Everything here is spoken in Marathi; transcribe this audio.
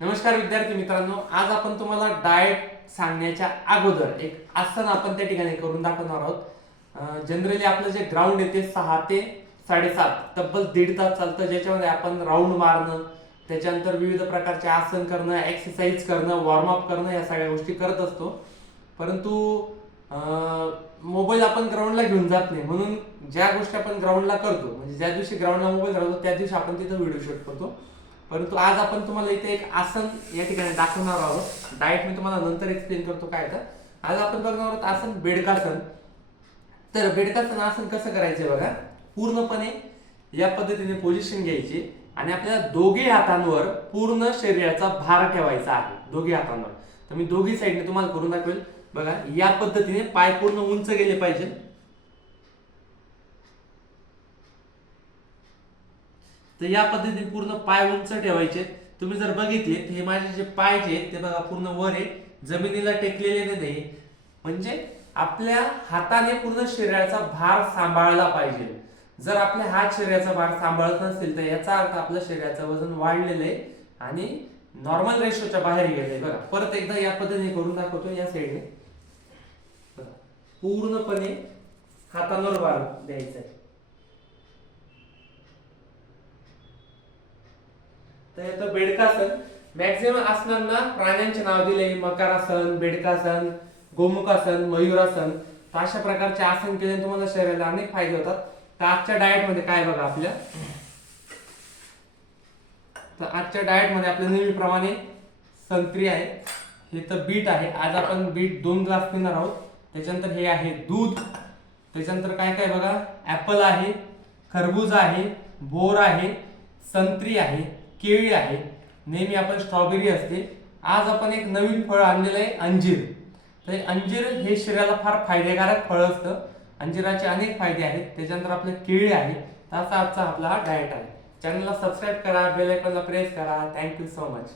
नमस्कार विद्यार्थी मित्रांनो, आज आपण तुम्हाला डाएट सांगण्याच्या अगोदर एक आसन आपण त्या ठिकाणी करून दाखवणार आहोत। जनरली आपलं जे ग्राउंड आहे ते 6 ते 7.5 तब्बल दीड तास चालतं, ज्याच्यामध्ये आपण राऊंड मारणं, त्याच्यानंतर विविध प्रकारचे आसन करणं, एक्सरसाइज करणं, वॉर्म अप करणं या सगळ्या गोष्टी करत असतो। परंतु मोबाईल आपण ग्राउंडला घेऊन जात नाही, म्हणून ज्या गोष्टी आपण ग्राउंडला करतो, म्हणजे ज्या दिवशी ग्राउंडला मोबाईल राहतो त्या दिवशी आपण तिथं व्हिडिओ शूट करतो। परंतु आज आपण तुम्हाला इथे एक आसन या ठिकाणी दाखवणार आहोत। डाएट मी तुम्हाला नंतर एक्सप्लेन करतो काय तर आज आपण करणार आहोत आसन बेडकासन। तर बेडकासन आसन कसं करायचं बघा, पूर्णपणे या पद्धतीने पोझिशन घ्यायची आणि आपल्याला दोघी हातांवर पूर्ण शरीराचा भार ठेवायचा आहे, दोघी हातांवर। तर मी दोघी साईडने तुम्हाला करून दाखवेल बघा। या पद्धतीने पाय पूर्ण उंच गेले पाहिजे, तर या पद्धतीने पूर्ण पाय उंच ठेवायचे। तुम्ही जर बघितले हे माझे जे पाय जे ते बघा पूर्ण वर आहे, जमिनीला टेकलेले नाही, म्हणजे आपल्या हाताने पूर्ण शरीराचा भार सांभाळला पाहिजे। जर आपले हात शरीराचा भार सांभाळत नसतील तर याचा अर्थ आपल्या शरीराचं वजन वाढलेलं आहे आणि नॉर्मल रेशोच्या बाहेर गेलंय। बघा परत एकदा या पद्धतीने करून दाखवतो। या साईडने पूर्णपणे हातांवर भार द्यायचा आहे। तर येतं बेडकासन। मॅक्झिमम आसनांना प्राण्यांचे नाव दिले, मकरासन, बेडकासन, गोमुखासन, मयूरासन। तर अशा प्रकारचे आसन केल्याने तुम्हाला शरीराला अनेक फायदे होतात। तर आजच्या डाएट मध्ये काय बघा आपल्या, तर आजच्या डाएट मध्ये आपल्या नेहमीप्रमाणे संत्री आहे, हे तर बीट आहे। आज आपण बीट 2 ग्लास पिणार आहोत। त्याच्यानंतर हे आहे दूध, त्याच्यानंतर काय काय बघा, ऍपल आहे, खरबूज आहे, बोर आहे, संत्री आहे, केळी आहे, नेहमी आपण स्ट्रॉबेरी असते। आज आपण एक नवीन फळ आणलेलं आहे, अंजीर। तर अंजीर हे शरीराला फार फायदेकारक फळ असतं, अंजिराचे अनेक फायदे आहेत। त्याच्यानंतर आपले केळी आहे। तर असा आजचा आपला हा डाएट आहे। चॅनलला सबस्क्राईब करा, बेल आयकॉनला प्रेस करा। Thank you so much.